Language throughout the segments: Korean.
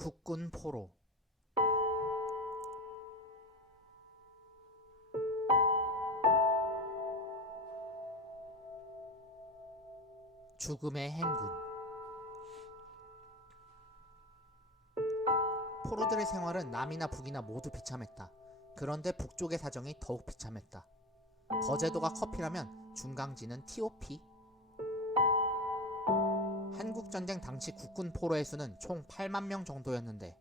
국군 포로. 죽음의 행군. 포로들의 생활은 남이나 북이나 모두 비참했다. 그런데 북쪽의 사정이 더욱 비참했다. 거제도가 커피라면 중강지는 TOP. 한국전쟁 당시 국군 포로의 수는 총 8만 명 정도였는데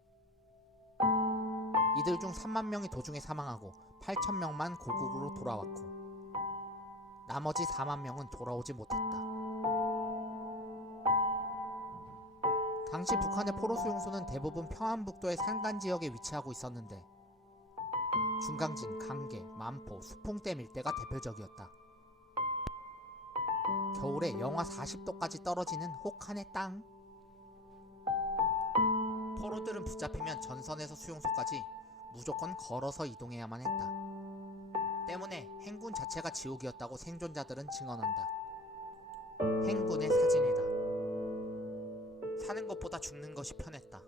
이들 중 3만 명이 도중에 사망하고 8천 명만 고국으로 돌아왔고 나머지 4만 명은 돌아오지 못했다. 당시 북한의 포로 수용소는 대부분 평안북도의 산간지역에 위치하고 있었는데 중강진, 강계, 만포, 수풍댐 일대가 대표적이었다. 겨울에 영하 40도까지 떨어지는 혹한의 땅. 포로들은 붙잡히면 전선에서 수용소까지 무조건 걸어서 이동해야만 했다. 때문에 행군 자체가 지옥이었다고 생존자들은 증언한다. 행군의 사진이다. 사는 것보다 죽는 것이 편했다.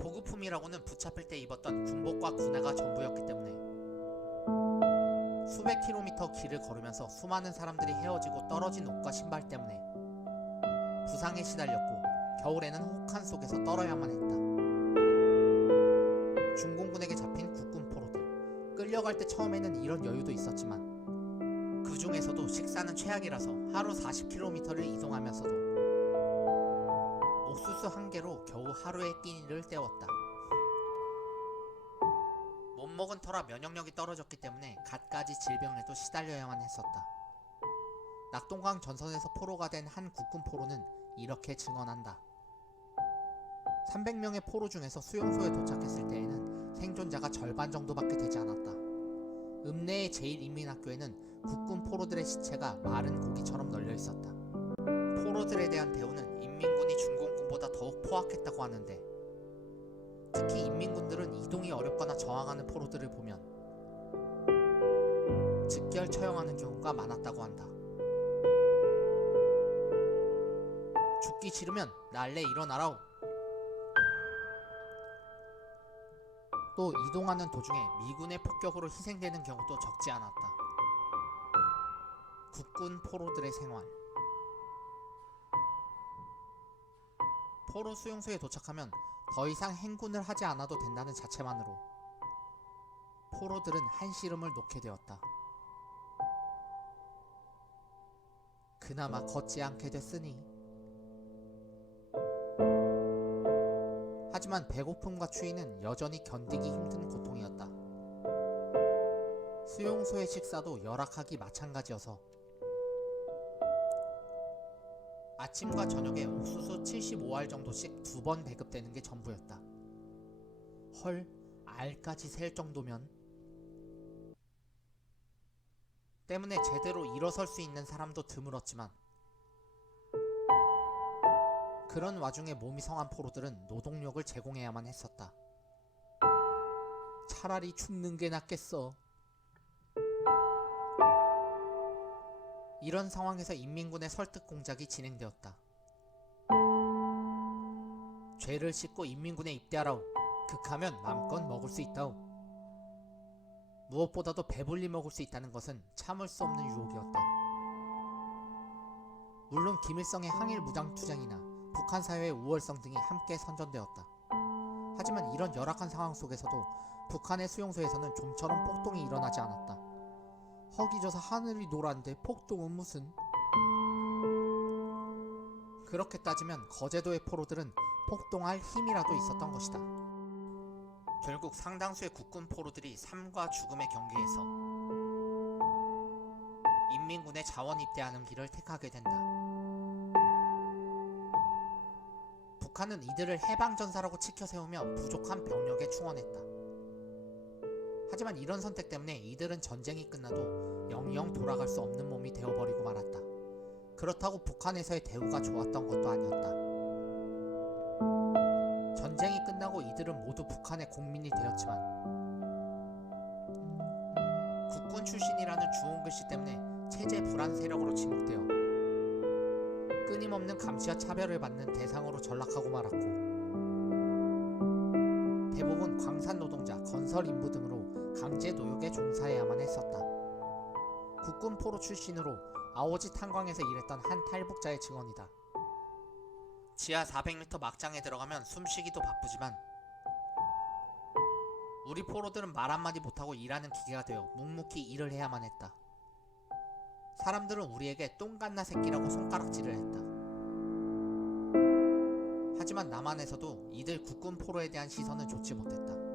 보급품이라고는 붙잡힐 때 입었던 군복과 군화가 전부였기 때문에 수백 킬로미터 길을 걸으면서 수많은 사람들이 헤어지고 떨어진 옷과 신발 때문에 부상에 시달렸고 겨울에는 혹한 속에서 떨어야만 했다. 중공군에게 잡힌 국군 포로들. 끌려갈 때 처음에는 이런 여유도 있었지만 그 중에서도 식사는 최악이라서 하루 40km를 이동하면서도 옥수수 한 개로 겨우 하루의 끼니를 때웠다. 못 먹은 터라 면역력이 떨어졌기 때문에 갖가지 질병에도 시달려야만 했었다. 낙동강 전선에서 포로가 된 한 국군 포로는 이렇게 증언한다. 300명의 포로 중에서 수용소에 도착했을 때에는 생존자가 절반 정도밖에 되지 않았다. 읍내의 제1인민학교에는 국군 포로들의 시체가 마른 고기처럼 널려 있었다. 포로들에 대한 대우는 인민군이 중공군보다 더욱 포악했다고 하는데 특히 인민군들은 이동이 어렵거나 저항하는 포로들을 보면 즉결 처형하는 경우가 많았다고 한다. 죽기 싫으면 날래 일어나라우. 또 이동하는 도중에 미군의 폭격으로 희생되는 경우도 적지 않았다. 국군 포로들의 생활. 포로 수용소에 도착하면 더 이상 행군을 하지 않아도 된다는 자체만으로 포로들은 한시름을 놓게 되었다. 그나마 걷지 않게 됐으니. 하지만 배고픔과 추위는 여전히 견디기 힘든 고통이었다. 수용소의 식사도 열악하기 마찬가지여서 아침과 저녁에 옥수수 75알 정도씩 2번 배급되는 게 전부였다. 헐, 알까지 셀 정도면. 때문에 제대로 일어설 수 있는 사람도 드물었지만 그런 와중에 몸이 성한 포로들은 노동력을 제공해야만 했었다. 차라리 죽는 게 낫겠어. 이런 상황에서 인민군의 설득 공작이 진행되었다. 죄를 씻고 인민군에 입대하라우. 극하면 맘껏 먹을 수 있다우. 무엇보다도 배불리 먹을 수 있다는 것은 참을 수 없는 유혹이었다. 물론 김일성의 항일 무장투쟁이나 북한 사회의 우월성 등이 함께 선전되었다. 하지만 이런 열악한 상황 속에서도 북한의 수용소에서는 좀처럼 폭동이 일어나지 않았다. 허기져서 하늘이 노란데 폭동은 무슨. 그렇게 따지면 거제도의 포로들은 폭동할 힘이라도 있었던 것이다. 결국 상당수의 국군 포로들이 삶과 죽음의 경계에서 인민군에 자원 입대하는 길을 택하게 된다. 북한은 이들을 해방전사라고 치켜세우며 부족한 병력에 충원했다. 하지만 이런 선택 때문에 이들은 전쟁이 끝나도 영영 돌아갈 수 없는 몸이 되어버리고 말았다. 그렇다고 북한에서의 대우가 좋았던 것도 아니었다. 전쟁이 끝나고 이들은 모두 북한의 국민이 되었지만 국군 출신이라는 주홍글씨 때문에 체제 불안 세력으로 지목되어 끊임없는 감시와 차별을 받는 대상으로 전락하고 말았고, 대부분 광산 노동자, 건설 인부 등으로 강제 노역에 종사해야만 했었다. 국군 포로 출신으로 아오지 탄광에서 일했던 한 탈북자의 증언이다. 지하 400m 막장에 들어가면 숨쉬기도 바쁘지만 우리 포로들은 말 한마디 못하고 일하는 기계가 되어 묵묵히 일을 해야만 했다. 사람들은 우리에게 똥갓나 새끼라고 손가락질을 했다. 하지만 남한에서도 이들 국군 포로에 대한 시선은 좋지 못했다.